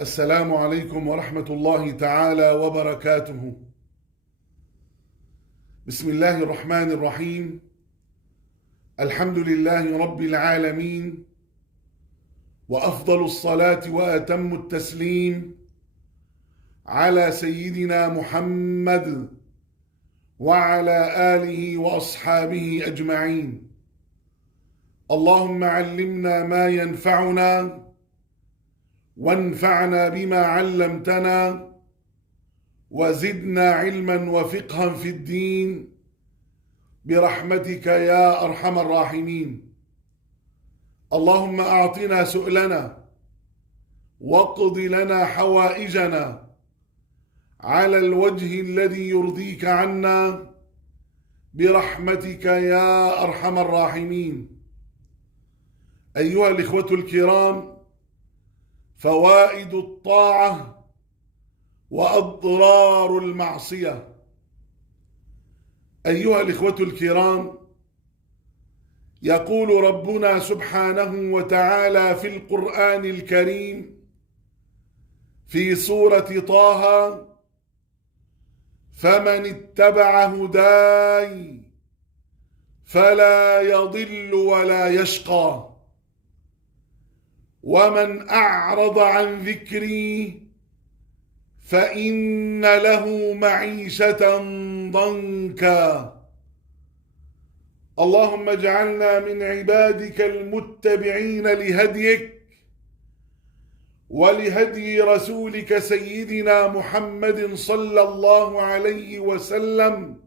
السلام عليكم ورحمة الله تعالى وبركاته. بسم الله الرحمن الرحيم. الحمد لله رب العالمين، وأفضل الصلاة وأتم التسليم على سيدنا محمد وعلى آله وأصحابه أجمعين. اللهم علمنا ما ينفعنا وانفعنا بما علمتنا وزدنا علما وفقها في الدين برحمتك يا أرحم الراحمين. اللهم أعطنا سؤلنا واقض لنا حوائجنا على الوجه الذي يرضيك عنا برحمتك يا أرحم الراحمين. أيها الإخوة الكرام، فوائد الطاعة وأضرار المعصية. أيها الإخوة الكرام، يقول ربنا سبحانه وتعالى في القرآن الكريم في سورة طه: فمن اتبع هداي فلا يضل ولا يشقى، ومن أعرض عن ذكري فإن له معيشة ضنكا. اللهم اجعلنا من عبادك المتبعين لهديك ولهدي رسولك سيدنا محمد صلى الله عليه وسلم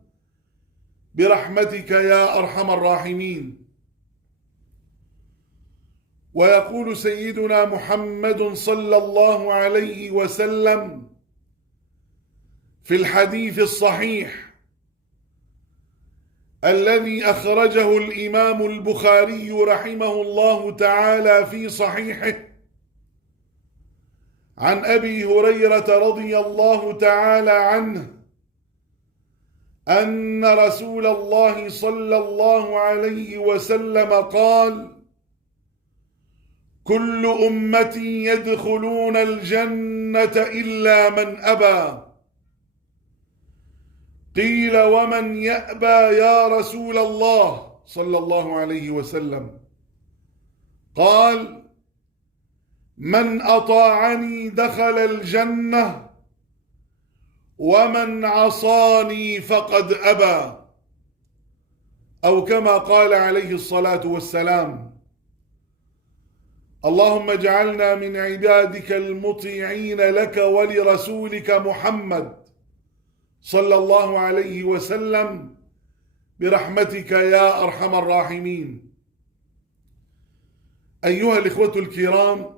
برحمتك يا أرحم الراحمين. ويقول سيدنا محمد صلى الله عليه وسلم في الحديث الصحيح الذي أخرجه الإمام البخاري رحمه الله تعالى في صحيحه عن أبي هريرة رضي الله تعالى عنه أن رسول الله صلى الله عليه وسلم قال: كل أمتي يدخلون الجنة إلا من أبى. قيل: ومن يأبى يا رسول الله صلى الله عليه وسلم؟ قال: من أطاعني دخل الجنة ومن عصاني فقد أبى، أو كما قال عليه الصلاة والسلام. اللهم اجعلنا من عبادك المطيعين لك ولرسولك محمد صلى الله عليه وسلم برحمتك يا أرحم الراحمين. أيها الإخوة الكرام،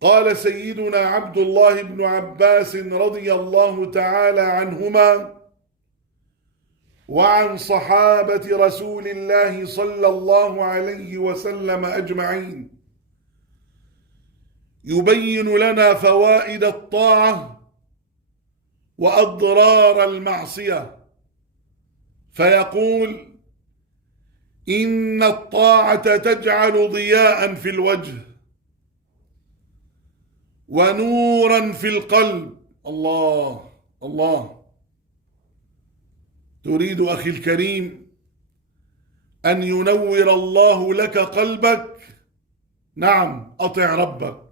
قال سيدنا عبد الله بن عباس رضي الله تعالى عنهما وعن صحابة رسول الله صلى الله عليه وسلم أجمعين، يبين لنا فوائد الطاعة وأضرار المعصية، فيقول: إن الطاعة تجعل ضياء في الوجه ونورا في القلب. الله الله. تريد أخي الكريم أن ينور الله لك قلبك؟ نعم، أطع ربك.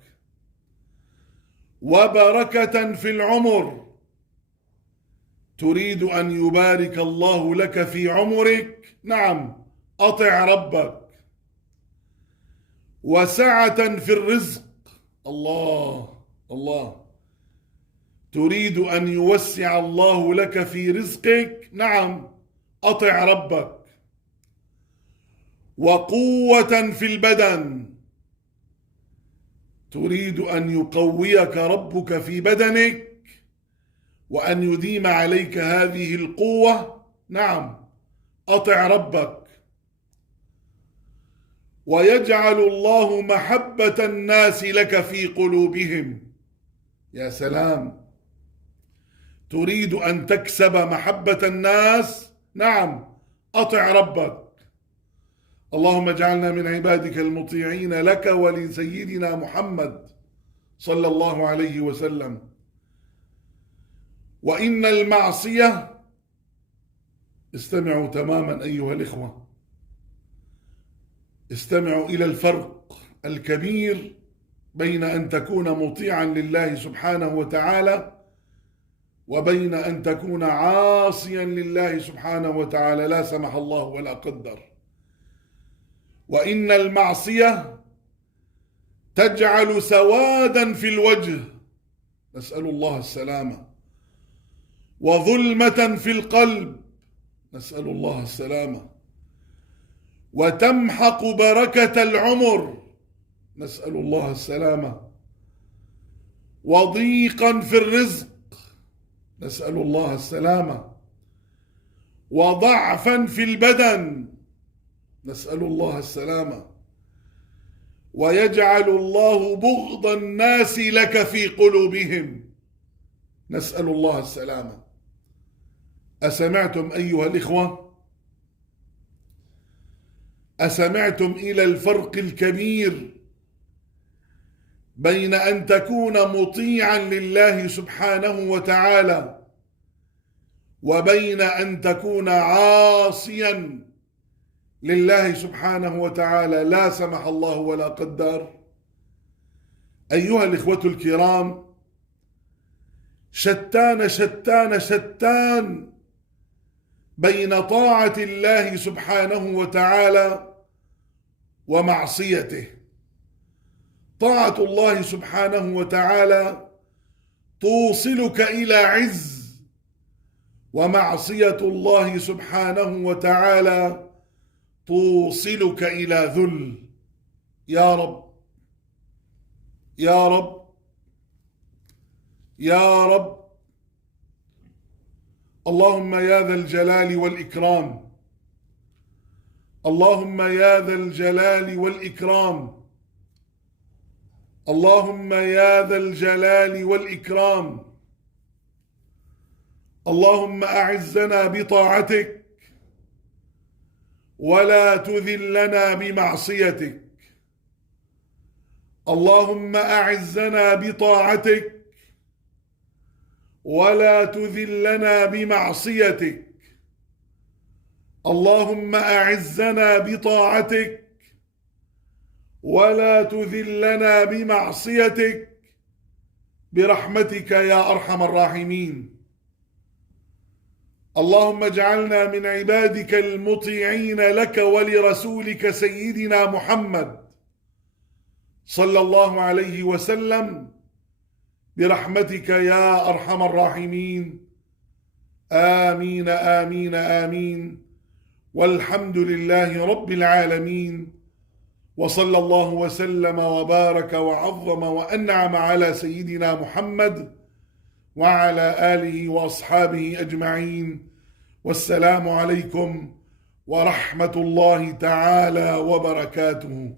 وبركة في العمر. تريد أن يبارك الله لك في عمرك؟ نعم، أطع ربك. وسعة في الرزق. الله الله. تريد أن يوسع الله لك في رزقك؟ نعم، أطع ربك. وقوة في البدن. تريد أن يقويك ربك في بدنك وأن يديم عليك هذه القوة؟ نعم، أطع ربك. ويجعل الله محبة الناس لك في قلوبهم. يا سلام. تريد أن تكسب محبة الناس؟ نعم، أطع ربك. اللهم اجعلنا من عبادك المطيعين لك ولسيدنا محمد صلى الله عليه وسلم. وإن المعصية، استمعوا تماما أيها الإخوة، استمعوا إلى الفرق الكبير بين أن تكون مطيعا لله سبحانه وتعالى وبين أن تكون عاصيا لله سبحانه وتعالى لا سمح الله ولا قدر. وإن المعصية تجعل سوادا في الوجه، نسأل الله السلامة، وظلمة في القلب، نسأل الله السلامة، وتمحق بركة العمر، نسأل الله السلامة، وضيقا في الرزق، نسأل الله السلامة، وضعفا في البدن، نسأل الله السلامة، ويجعل الله بغض الناس لك في قلوبهم، نسأل الله السلامة. أسمعتم أيها الإخوة؟ أسمعتم إلى الفرق الكبير بين أن تكون مطيعا لله سبحانه وتعالى وبين أن تكون عاصيا لله سبحانه وتعالى لا سمح الله ولا قدر؟ أيها الإخوة الكرام، شتان شتان شتان بين طاعة الله سبحانه وتعالى ومعصيته. طاعة الله سبحانه وتعالى توصلك إلى عز، ومعصية الله سبحانه وتعالى توصلك إلى ذل. يا رب يا رب يا رب، اللهم يا ذا الجلال والإكرام، اللهم يا ذا الجلال والإكرام، اللهم يا ذا الجلال والإكرام، اللهم أعزنا بطاعتك ولا تذلنا بمعصيتك، اللهم أعزنا بطاعتك ولا تذلنا بمعصيتك، اللهم أعزنا بطاعتك ولا تذلنا بمعصيتك برحمتك يا أرحم الراحمين. اللهم اجعلنا من عبادك المطيعين لك ولرسولك سيدنا محمد صلى الله عليه وسلم برحمتك يا أرحم الراحمين. آمين آمين آمين، والحمد لله رب العالمين، وصلى الله وسلم وبارك وعظم وأنعم على سيدنا محمد وعلى آله وأصحابه أجمعين. والسلام عليكم ورحمة الله تعالى وبركاته.